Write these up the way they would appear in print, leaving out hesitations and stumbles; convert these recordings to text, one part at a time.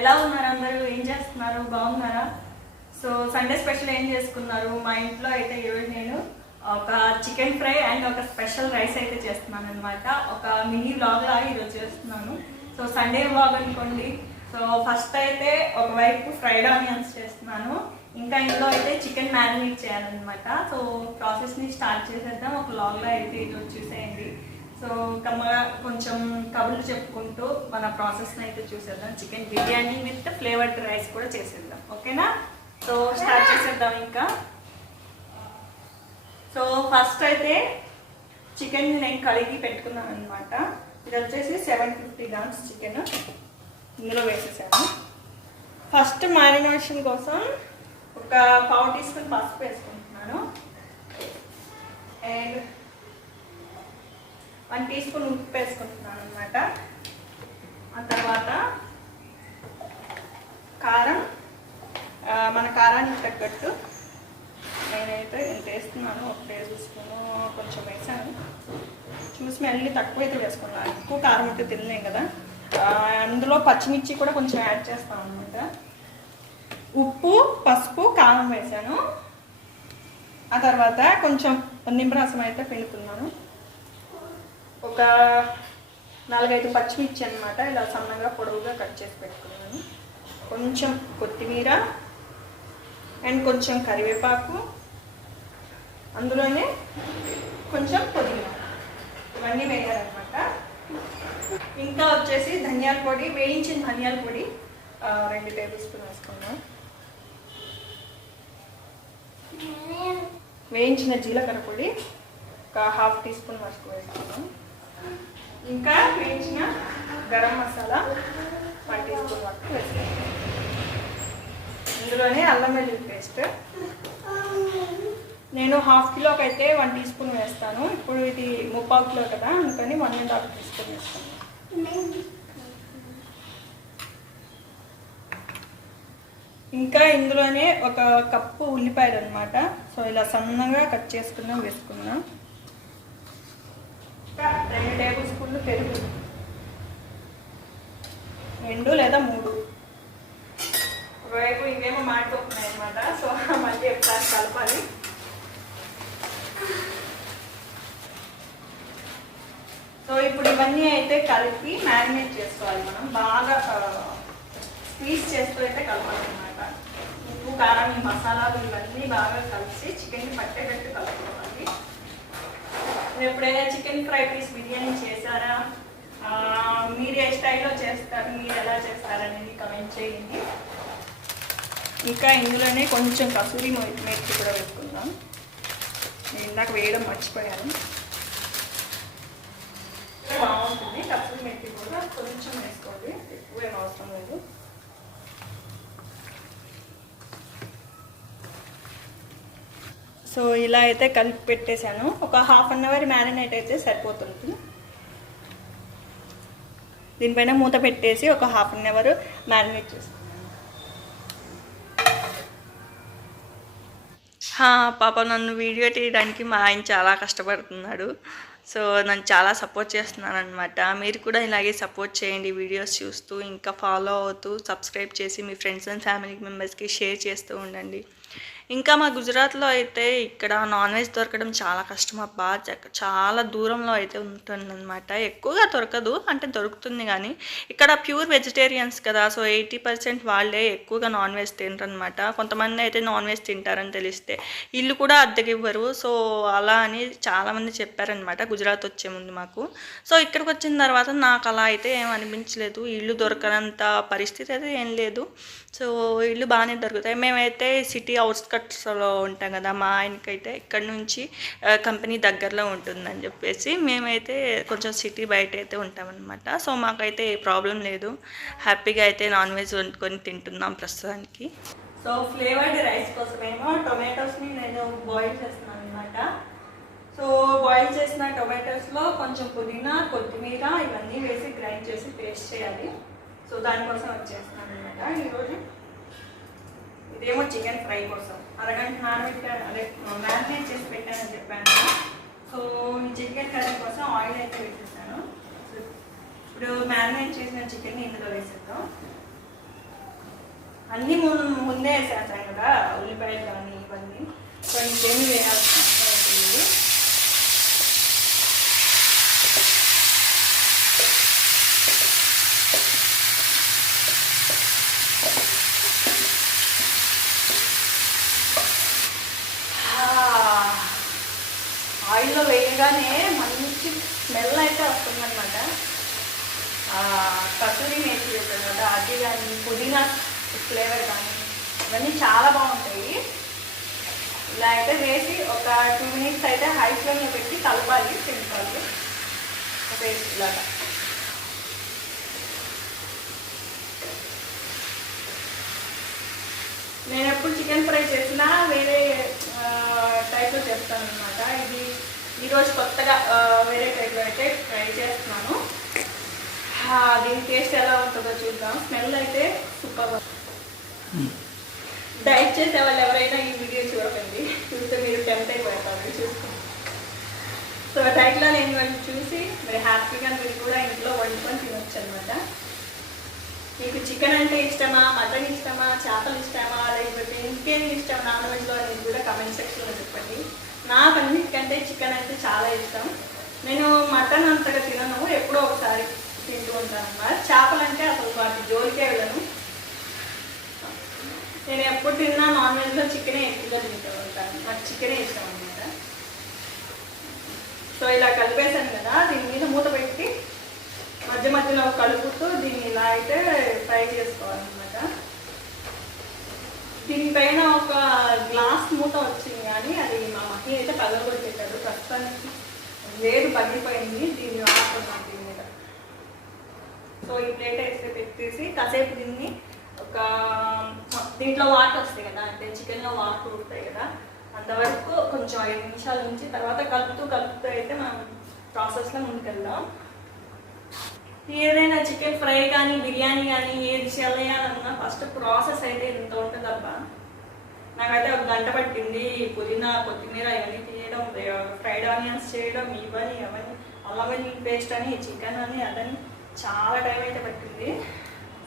ఎలా ఉన్నారు అందరూ? ఏం చేస్తున్నారు? బాగున్నారా? సో సండే స్పెషల్ ఏం చేసుకున్నారు? మా ఇంట్లో అయితే ఈరోజు నేను ఒక చికెన్ ఫ్రై అండ్ ఒక స్పెషల్ రైస్ అయితే చేస్తున్నాను అనమాట. ఒక మినీ వ్లాగ్ లాగా ఈరోజు చేస్తున్నాను. సో సండే వ్లాగ్ అనుకోండి. సో ఫస్ట్ అయితే ఒకవైపు ఫ్రైడ్ ఆనియన్స్ చేస్తున్నాను, ఇంకా ఇందులో అయితే చికెన్ మ్యారినేట్ చేయాలన్నమాట. సో ప్రాసెస్ని స్టార్ట్ చేసేద్దాం. ఒక వ్లాగ్లో అయితే ఈరోజు చూసేయండి. సో కమ్మగా కొంచెం కబుర్లు చెప్పుకుంటూ మన ప్రాసెస్ని అయితే చూసేద్దాం. Chicken biryani with flavoured rice కూడా చేసేద్దాం, ఓకేనా? సో స్టార్ట్ చేసేద్దాం ఇంకా. సో ఫస్ట్ అయితే చికెన్ నేను కడిగి పెట్టుకున్నాను అనమాట. ఇది వచ్చేసి 750 grams చికెన్ ఇందులో వేసేసాను. ఫస్ట్ మ్యారినేషన్ కోసం ఒక 1/4 teaspoon పసుపు వేసుకుంటున్నాను అండ్ 1 teaspoon ఉప్పు వేసుకుంటున్నాను అనమాట. ఆ తర్వాత కారం, మన కారానికి తగ్గట్టు నేనైతే ఇంత వేస్తున్నాను. 1 టేబుల్ స్పూను కొంచెం వేసాను, చూసి మళ్ళీ తక్కువ అయితే వేసుకున్నాను. ఎక్కువ కారం అయితే తినలేం కదా. అందులో పచ్చిమిర్చి కూడా కొంచెం యాడ్ చేస్తాను అనమాట. ఉప్పు, పసుపు, కారం వేసాను. ఆ తర్వాత కొంచెం నిమ్మరసం అయితే పిండుతున్నాను. ఒక 4-5 పచ్చిమిర్చి అనమాట, ఇలా సన్నగా పొడవుగా కట్ చేసి పెట్టుకున్నాను. కొంచెం కొత్తిమీర అండ్ కొంచెం కరివేపాకు, అందులోనే కొంచెం పుదీనా, ఇవన్నీ వేయాలన్నమాట. ఇంకా వచ్చేసి ధనియాల పొడి, వేయించిన ధనియాల పొడి 2 టేబుల్ స్పూన్ వేసుకున్నాం. వేయించిన జీలకర్ర పొడి ఒక 1/2 teaspoon వరకు వేసుకున్నాం. ఇంకా వేయించిన గరం మసాలా 1 teaspoon వరకు వేసుకున్నాం. ఇందులోనే అల్లం వెల్లుల్లి పేస్ట్ నేను 1/2 కిలోకి అయితే 1 teaspoon వేస్తాను. ఇప్పుడు ఇది 3/4 కిలో కదా, అందుకని 1.5 teaspoon వేస్తాను. ఇంకా ఇందులోనే 1 కప్పు ఉల్లిపాయలు అనమాట. సో ఇలా సన్నగా కట్ చేసుకున్నాం, వేసుకున్నాం. 2 టేబుల్ స్పూన్లు పెరుగు, 2 లేదా 3. ఒకవైపు ఇవేమో మాడిపోతున్నాయి అనమాట. సో మళ్ళీ ఒకసారి కలపాలి. సో ఇప్పుడు ఇవన్నీ అయితే కలిపి మ్యారినేట్ చేసుకోవాలి. మనం బాగా స్క్వీజ్ చేస్తూ అయితే కలపాలన్నమాట. ఉప్పు, కారం, ఈ మసాలాలు ఇవన్నీ బాగా కలిసి చికెన్ పట్టేటట్టు కలుపుకోవాలి. ఎప్పుడైనా చికెన్ ఫ్రై పీస్ బిర్యానీ చేశారా? మీరు ఏ స్టైల్లో చేస్తారు, మీరు ఎలా చేస్తారనేది కమెంట్ చేయండి. ఇంకా ఇందులోనే కొంచెం కసూరి మేథి కూడా వేసుకుందాం. నేను ఇందాక వేయడం మర్చిపోయాను. బాగుంటుంది కసూరి మేథి కూడా, కొంచెం వేసుకోండి, ఎక్కువ ఏం అవసరం లేదు. సో ఇలా అయితే కలిపి పెట్టేశాను. ఒక 1/2 hour మ్యారినేట్ అయితే సరిపోతుంది. దీనిపైన మూత పెట్టేసి ఒక 1/2 hour మ్యారినేట్ చేసుకుంటాను. పాప నన్ను వీడియో తీయడానికి మా ఆయన చాలా కష్టపడుతున్నాడు. సో నన్ను చాలా సపోర్ట్ చేస్తున్నాను అనమాట. మీరు కూడా ఇలాగే సపోర్ట్ చేయండి, వీడియోస్ చూస్తూ, ఇంకా ఫాలో అవుతూ, సబ్స్క్రైబ్ చేసి మీ ఫ్రెండ్స్ అండ్ ఫ్యామిలీ మెంబర్స్కి షేర్ చేస్తూ ఉండండి. ఇంకా మా గుజరాత్లో అయితే ఇక్కడ నాన్ వెజ్ దొరకడం చాలా కష్టం అబ్బా. చాలా దూరంలో అయితే ఉంటుందన్నమాట. ఎక్కువగా దొరకదు, అంటే దొరుకుతుంది కానీ ఇక్కడ ప్యూర్ వెజిటేరియన్స్ కదా. సో 80% వాళ్ళే ఎక్కువగా నాన్ వెజ్ తింటారనమాట. కొంతమంది అయితే నాన్ వెజ్ తింటారని తెలిస్తే ఇల్లు కూడా అద్దెకి ఇవ్వరు. సో అలా అని చాలామంది చెప్పారనమాట గుజరాత్ వచ్చే ముందు మాకు. సో ఇక్కడికి వచ్చిన తర్వాత నాకు అలా అయితే ఏం అనిపించలేదు. ఇల్లు దొరకనంత పరిస్థితి అయితే ఏం లేదు. సో ఇల్లు బాగానే దొరుకుతాయి. మేమైతే సిటీ అవుట్స్కట్స్లో ఉంటాం కదా. మా ఆయనకైతే ఇక్కడ నుంచి కంపెనీ దగ్గరలో ఉంటుందని చెప్పేసి మేమైతే కొంచెం సిటీ బయట అయితే ఉంటామన్నమాట. సో మాకైతే ఏ ప్రాబ్లం లేదు, హ్యాపీగా అయితే నాన్ వెజ్ వండుకొని తింటున్నాం ప్రస్తుతానికి. సో ఫ్లేవర్డ్ రైస్ కోసమేమో టొమాటోస్ని నేను బాయిల్ చేస్తున్నాను అనమాట. సో బాయిల్ చేసిన టొమాటోస్లో కొంచెం పుదీనా, కొత్తిమీర ఇవన్నీ వేసి గ్రైండ్ చేసి పేస్ట్ చేయాలి. సో దానికోసం వచ్చేస్తున్నాను అనమాట ఈరోజు. ఇదేమో చికెన్ ఫ్రై కోసం అరగంట మ్యారినేట్ చేసి పెట్టానని చెప్పాను. సో ఈ చికెన్ కర్రీ కోసం ఆయిల్ అయితే వేసేసాను. ఇప్పుడు మ్యారినేట్ చేసిన చికెన్ని ఇందులో వేసేద్దాం. అన్నీ ముందే వేసేస్తాను కదా, ఉల్లిపాయలు కానీ ఇవన్నీ. సో ఇంకేమీ వేయాల్సిన అవసరం లేదు. ఆయిల్లో వేయగానే మంచి స్మెల్ అయితే వస్తుందన్నమాట. కసూరి మేతి ఉంటుంది కదా, అది కానీ పుదీనా ఫ్లేవర్ కానీ ఇవన్నీ చాలా బాగుంటాయి. ఇలా అయితే వేసి ఒక 2 మినిట్స్ అయితే హై ఫ్లేమ్లో పెట్టి కలపాలి. సింపుల్ పేస్ట్ ఇలాగా. నేను ఎప్పుడు చికెన్ ఫ్రై చేసినా వేరే టైప్లో చేస్తాను అనమాట. ఇది ఈరోజు కొత్తగా వేరే టైప్లో అయితే ట్రై చేస్తున్నాను. దీని టేస్ట్ ఎలా ఉంటుందో చూద్దాం. స్మెల్ అయితే సూపర్. డైట్ చేసే వాళ్ళు ఎవరైనా ఈ వీడియో చూడకండి, చూస్తే మీరు టెంప్ట్ అయిపోతారు చూసుకోండి. సో డైట్లో నేను ఇవన్నీ చూసి మీరు హ్యాపీగా మీరు కూడా ఇంట్లో వండుకొని తినొచ్చు అనమాట. మీకు చికెన్ అంటే ఇష్టమా, మటన్ ఇష్టమా, చేపలు ఇష్టమా, లేకపోతే ఇంకేమి ఇష్టం నాన్ వెజ్లో అనేది కూడా కమెంట్ సెక్షన్లో చెప్పండి. నాకు అన్నిటికంటే చికెన్ అంటే చాలా ఇష్టం. నేను మటన్ అంతగా తినను, ఎప్పుడో ఒకసారి తింటూ ఉంటాను అన్నమాట. చేపలు అంటే అసలు వాటి జోలికే వెళ్ళను. నేను ఎప్పుడు తిన్నా నాన్ వెజ్లో చికెనే ఎక్కువగా తింటూ ఉంటాను. నాకు చికెనే ఇష్టం అనమాట. సో ఇలా కలిపేసాను కదా, దీని మీద మూత పెట్టి మధ్య మధ్యలో కలుపుతూ దీన్ని ఇలా అయితే ఫ్రై చేసుకోవాలన్నమాట. దీనిపైన ఒక గ్లాస్ మూత వచ్చింది కానీ అది మా మహి అయితే పగలగొట్టేశాడు. ప్రస్తుతానికి వేరు పగిలిపోయింది. దీన్ని ఆడుతున్నాను దీని మీద. సో ఈ ప్లేట్ వేస్తే పెట్టేసి కాసేపు దీన్ని ఒక దీంట్లో వాటర్ వస్తాయి కదా, అంటే చికెన్లో వాటర్ ఉడుతాయి కదా, అంతవరకు కొంచెం 5 నిమిషాల నుంచి తర్వాత కలుపుతూ అయితే మనం ప్రాసెస్లో ముందుకెళ్దాం. ఏదైనా చికెన్ ఫ్రై కానీ బిర్యానీ కానీ ఏది చేయాలన్నా ఫస్ట్ ప్రాసెస్ అయితే ఇంత ఉంటుంది అబ్బా. నాకైతే 1 గంట పట్టింది. పుదీనా కొత్తిమీర ఇవన్నీ తీయడం, ఫ్రైడ్ ఆనియన్స్ చేయడం, ఇవన్నీ అవన్నీ అల్లం వెల్లుల్లి పేస్ట్ అని, చికెన్ అని, అదని చాలా టైం అయితే పట్టింది.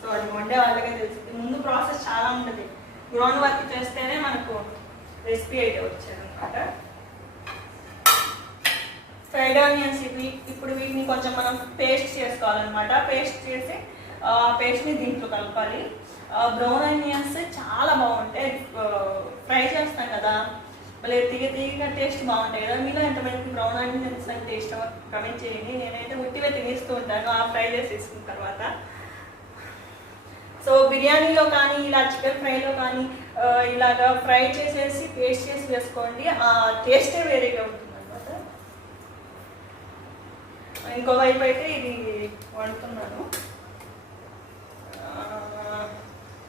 సో అది వండే వాళ్ళకే తెలుస్తుంది. ముందు ప్రాసెస్ చాలా ఉంటుంది. గ్రౌండ్ వర్క్ చేస్తేనే మనకు రెసిపీ అయితే వచ్చేది అనమాట. ఫ్రైడ్ ఆనియన్స్ ఇప్పుడు వీటిని కొంచెం మనం పేస్ట్ చేసుకోవాలన్నమాట. పేస్ట్ చేసి పేస్ట్ని దీంట్లో కలపాలి. బ్రౌన్ ఆనియన్స్ చాలా బాగుంటాయి. ఫ్రై చేస్తాం కదా, మళ్ళీ తీగగా టేస్ట్ బాగుంటాయి కదా. మీలో ఎంతమందికి బ్రౌన్ ఆనియన్స్ అంటే ఇష్టం కమెంట్ చేయండి. నేనైతే ఉట్టిగా తినేస్తూ ఉంటాను ఫ్రై చేసి తీసుకున్న తర్వాత. సో బిర్యానీలో కానీ ఇలా చికెన్ ఫ్రైలో కానీ ఇలాగా ఫ్రై చేసేసి పేస్ట్ చేసి వేసుకోండి, ఆ టేస్టే వేరేగా ఉంటుంది. ఇంకోవైపు అయితే ఇది వండుతున్నాను.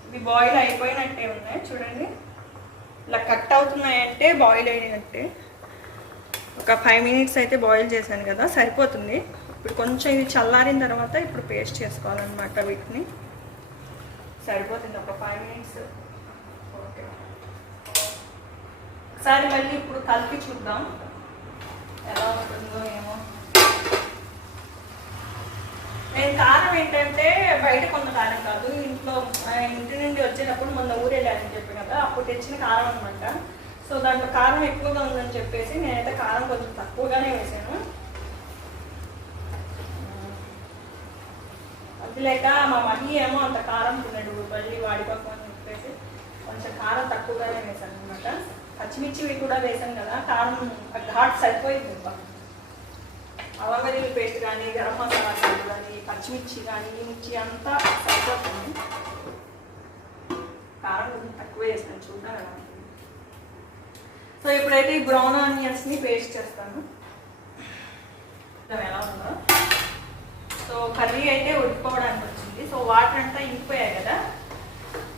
ఇవి బాయిల్ అయిపోయినట్టే ఉన్నాయి చూడండి. ఇలా కట్ అవుతున్నాయంటే బాయిల్ అయినట్టే. ఒక 5 మినిట్స్ అయితే బాయిల్ చేశాను కదా, సరిపోతుంది. ఇప్పుడు కొంచెం ఇది చల్లారిన తర్వాత ఇప్పుడు పేస్ట్ చేసుకోవాలన్నమాట. వీటిని సరిపోతుంది ఒక 5 మినిట్స్. ఓకే, ఒకసారి మళ్ళీ ఇప్పుడు కలిపి చూద్దాం ఎలా ఉంటుందో ఏమో. నేను కారం ఏంటంటే బయట కొంత కారం కాదు, ఇంటి నుండి వచ్చేటప్పుడు మొన్న ఊరెళ్ళాలని చెప్పి కదా, అప్పుడు తెచ్చిన కారం అనమాట. సో దాంట్లో కారం ఎక్కువగా ఉందని చెప్పేసి నేనైతే కారం కొంచెం తక్కువగానే వేసాను. అది లేక మా మహి ఏమో అంత కారం తిన్నాడు, మళ్ళీ వాడి కోసం అని చెప్పేసి కొంచెం కారం తక్కువగానే వేసాను అనమాట. పచ్చిమిర్చి కూడా వేసాను కదా, కారం ఘాట్ సరిపోయింది. అల్లం వెల్లుల్లి పేస్ట్ కానీ, గరం మసాలా కానీ, పచ్చిమిర్చి కానీ, ఈ మిర్చి అంతా సరిపోతుంది. కారం కొంచెం తక్కువ వేసాను, చూద్దాం ఎలా ఉంటుంది. సో ఇప్పుడైతే ఈ బ్రౌన్ ఆనియన్స్ని పేస్ట్ చేస్తాను. ఎలా ఉందో. సో కర్రీ అయితే ఉడికిపోవడానికి వచ్చింది. సో వాటర్ అంతా ఇంకిపోయాయి కదా,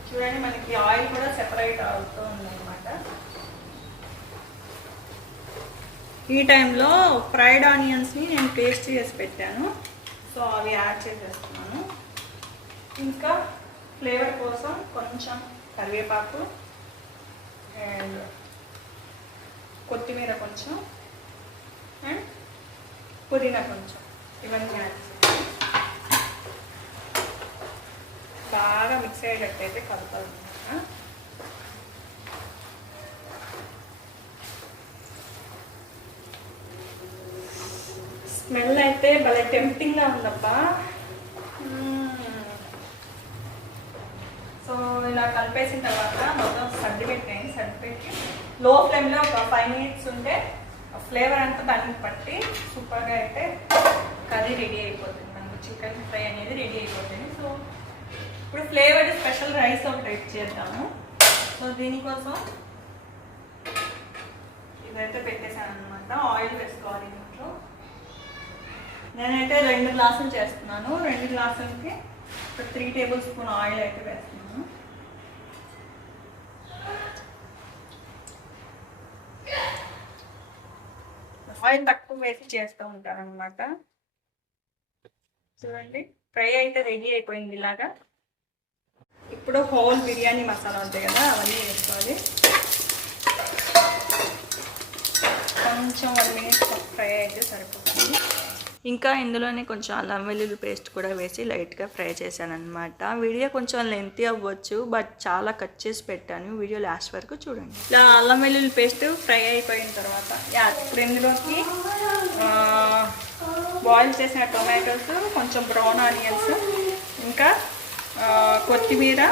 చూడండి మనకి ఆయిల్ కూడా సెపరేట్ అవుతూ ఉందన్నమాట. ఈ టైంలో ఫ్రైడ్ ఆనియన్స్ని నేను పేస్ట్ చేసి పెట్టాను. సో అవి యాడ్ చేసేస్తున్నాను. ఇంకా ఫ్లేవర్ కోసం కొంచెం కరివేపాకు అండ్ కొత్తిమీర కొంచెం అండ్ పుదీనా కొంచెం, ఇవన్నీ యాడ్ చేస్తాను. బాగా మిక్స్ అయ్యేటట్టయితే కలపాలన్నమాట. స్మెల్ అయితే భలే టెంప్టింగ్గా ఉందబ్బా. సో ఇలా కలిపేసిన తర్వాత మొత్తం సర్ది పెట్టి లో ఫ్లేమ్లో ఒక 5 minutes ఉంటే ఫ్లేవర్ అంతా దానికి పట్టి సూపర్గా అయితే కర్రీ రెడీ అయిపోతుంది. మనకు చికెన్ ఫ్రై అనేది రెడీ అయిపోతుంది. సో ఇప్పుడు ఫ్లేవర్డ్ స్పెషల్ రైస్ ఒకటి యాడ్ చేద్దాము. సో దీనికోసం ఇదైతే పెట్టేశాను అనమాట. ఆయిల్ వేసుకోవాలి ఇంట్లో. నేనైతే 2 గ్లాసులు చేస్తున్నాను. 2 గ్లాసులకి ఒక 3 tablespoon ఆయిల్ అయితే వేస్తున్నాను. ఆయిల్ తక్కువ వేసి చేస్తూ ఉంటాను అనమాట. చూడండి ఫ్రై అయితే రెడీ అయిపోయింది ఇలాగా. ఇప్పుడు హోల్ బిర్యానీ మసాలా ఉంటాయి కదా, అవన్నీ వేసుకోవాలి. కొంచెం 1 minute ఫ్రై అయితే సరిపోతుంది. ఇంకా ఇందులోనే కొంచెం అల్లం వెల్లుల్లి పేస్ట్ కూడా వేసి లైట్గా ఫ్రై చేశాను అనమాట. వీడియో కొంచెం లెంతీ అవ్వచ్చు, బట్ చాలా కట్ చేసి పెట్టాను. వీడియో లాస్ట్ వరకు చూడండి. ఇలా అల్లం వెల్లుల్లి పేస్ట్ ఫ్రై అయిపోయిన తర్వాత ఇప్పుడు ఇందులోకి బాయిల్ చేసిన టొమాటోస్, కొంచెం బ్రౌన్ ఆనియన్స్, ఇంకా కొత్తిమీర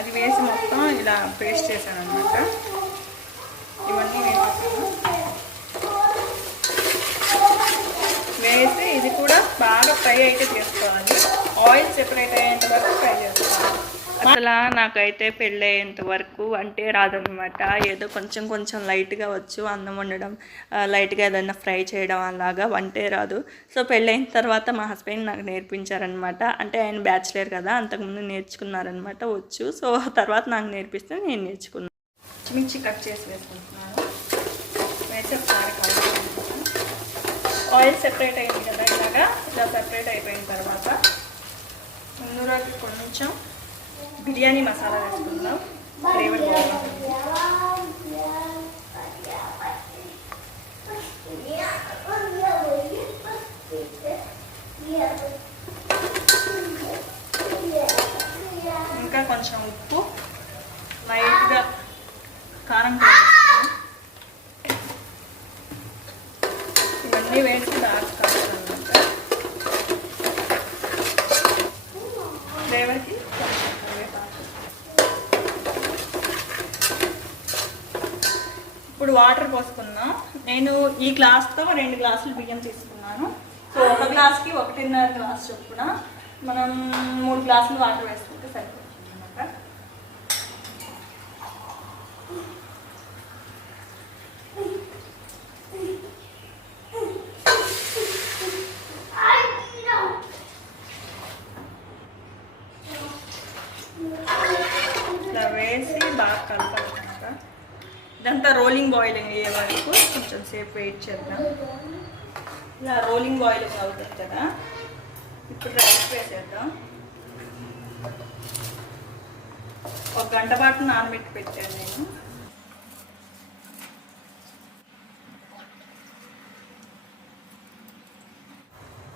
అది వేసి మొత్తం ఇలా పేస్ట్ చేశాను అనమాట. ఇవన్నీ వేసి ఇది కూడా బాగా ఫ్రై అయితే చేసుకోవాలి. ఆయిల్ సెపరేట్ అయ్యేంత వరకు ఫ్రై చేసుకోవాలి. అసలు నాకైతే పెళ్ళి అయ్యేంత వరకు వంటే రాదనమాట. ఏదో కొంచెం లైట్గా వచ్చు అన్నం వండడం, లైట్గా ఏదైనా ఫ్రై చేయడం, అలాగా వంటే రాదు. సో పెళ్ళైన తర్వాత మా హస్బెండ్ నాకు నేర్పించారనమాట. అంటే ఆయన బ్యాచిలర్ కదా, అంతకుముందు నేర్చుకున్నారనమాట వచ్చు. సో తర్వాత నాకు నేర్పిస్తే నేను నేర్చుకున్నాను. మిర్చి కట్ చేసి వేసుకుంటున్నాను. వేసి ఆయిల్ సెపరేట్ అయింది కదా, ఇలా సెపరేట్ అయిపోయిన తర్వాత ఇందులోకి కొంచెం బిర్యానీ మసాలా వేసుకుందాం. ఫ్లేవర్ బాగుంటుంది. ఇంకా కొంచెం ఉప్పు, లైట్గా కారం ఇవన్నీ వేసి బాగా కలుపుతాను. ఫ్లేవర్కి ఇప్పుడు వాటర్ పోసుకున్నాం. నేను ఈ గ్లాస్తో 2 గ్లాసులు బియ్యం తీసుకున్నాను. సో 1 గ్లాస్కి 1.5 గ్లాస్ చొప్పున మనం 3 గ్లాసులు వాటర్ వేసుకుంటే సరిపోతుంది అన్నమాట. ఇలా వేసి బాగా కలపాలన్నమాట. ఇదంతా రోలింగ్ బాయిలింగ్ అయ్యే వరకు కొంచెం సేపు వెయిట్ చేద్దాం. ఇలా రోలింగ్ బాయిలింగ్ అవుతుంది కదా, ఇప్పుడు రైస్ వేసేద్దాం. 1 గంట పాటు నానబెట్టి పెట్టాను నేను.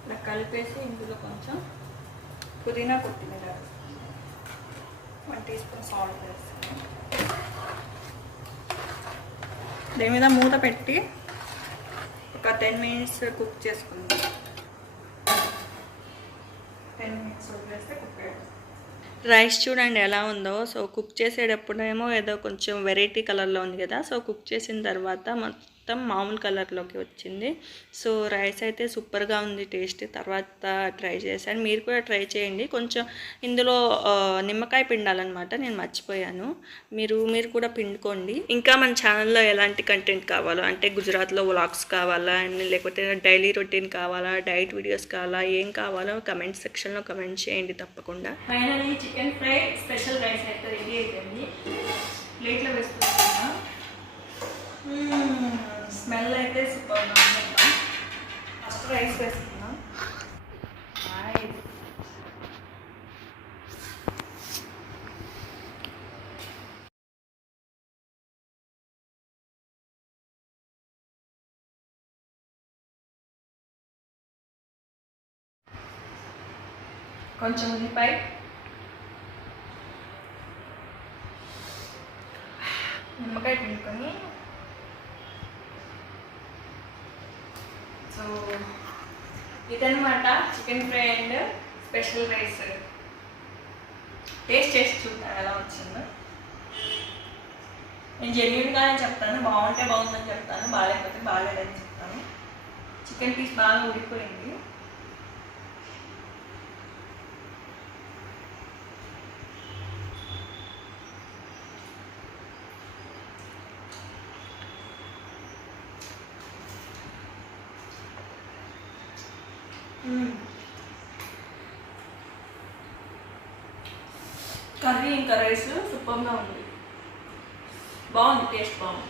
ఇలా కలిపేసి ఇందులో కొంచెం పుదీనా, కొత్తిమీర, 1 teaspoon సాల్ట్ వేస్తాను. దీని మీద మూత పెట్టి ఒక 10 minutes కుక్ చేసుకుందాం. 10 minutes వదిలేస్తే కుక్ అయ్యింది. రైస్ చూడండి ఎలా ఉందో. సో కుక్ చేసేటప్పుడేమో ఏదో కొంచెం వెరైటీ కలర్లో ఉంది కదా, సో కుక్ చేసిన తర్వాత మొత్తం మామూలు కలర్లోకి వచ్చింది. సో రైస్ అయితే సూపర్గా ఉంది, టేస్ట్. తర్వాత ట్రై చేశాను, మీరు కూడా ట్రై చేయండి. కొంచెం ఇందులో నిమ్మకాయ పిండాలన్నమాట, నేను మర్చిపోయాను. మీరు కూడా పిండుకోండి. ఇంకా మన ఛానల్లో ఎలాంటి కంటెంట్ కావాలో, అంటే గుజరాత్లో వ్లాగ్స్ కావాలా, లేకపోతే డైలీ రొటీన్ కావాలా, డైట్ వీడియోస్ కావాలా, ఏం కావాలో కమెంట్ సెక్షన్లో కమెంట్ చేయండి తప్పకుండా. Finally chicken fry special rice అయితే రెడీ అయిపోయింది. ప్లేట్లో వేసుకుంటున్నా. స్మెల్ అయితే సూపర్గా ఉంది. ఫస్ట్ రైస్ వేసుకున్నాం. కొంచెం ఉల్లిపాయ, నిమ్మకాయ పిండుకొని సో ఇదన్నమాట chicken fry and special rice. Taste చేసి చూద్దాం ఎలా వచ్చిందో. నేను జెన్యూన్గానే చెప్తాను, బాగుంటే బాగుందని చెప్తాను, బాగాలేకపోతే బాగాలేదని చెప్తాను. చికెన్ పీస్ బాగా ఉడికిపోయింది. కర్రీ ఇంకా రైస్ సూపర్గా ఉంది, బాగుంది, టేస్ట్ బాగుంది.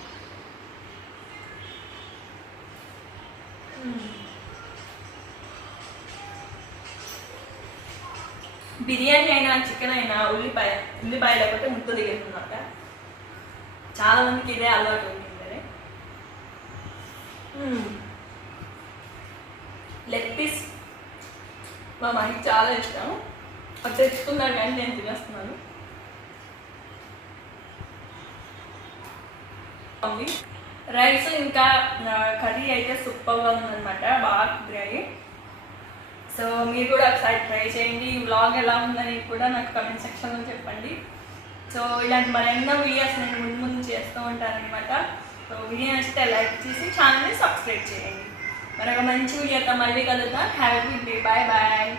బిర్యానీ అయినా చికెన్ అయినా ఉల్లిపాయ లేకపోతే ముద్ద దిగేస్తుందట. చాలా మందికి ఇదే అలవాటు ఉంటుంది. లెగ్ పీస్ మా మనకి చాలా ఇష్టం, అది తెచ్చుకున్నాను కానీ నేను తినేస్తున్నాను. రైస్ ఇంకా కర్రీ అయితే సూపర్గా ఉందన్నమాట, బాగా కుదిరాయి. సో మీరు కూడా ఒకసారి ట్రై చేయండి. ఈ వ్లాగ్ ఎలా ఉందని కూడా నాకు కమెంట్ సెక్షన్లో చెప్పండి. సో ఇలాంటి మరెన్నో వీడియోస్ నేను ముందు చేస్తూ ఉంటానన్నమాట. సో వీడియో నచ్చితే లైక్ చేసి ఛానల్ని సబ్స్క్రైబ్ చేయండి. మరొక మంచి వీడియోతో మళ్ళీ కలుద్దాం. Have a good day. Bye bye.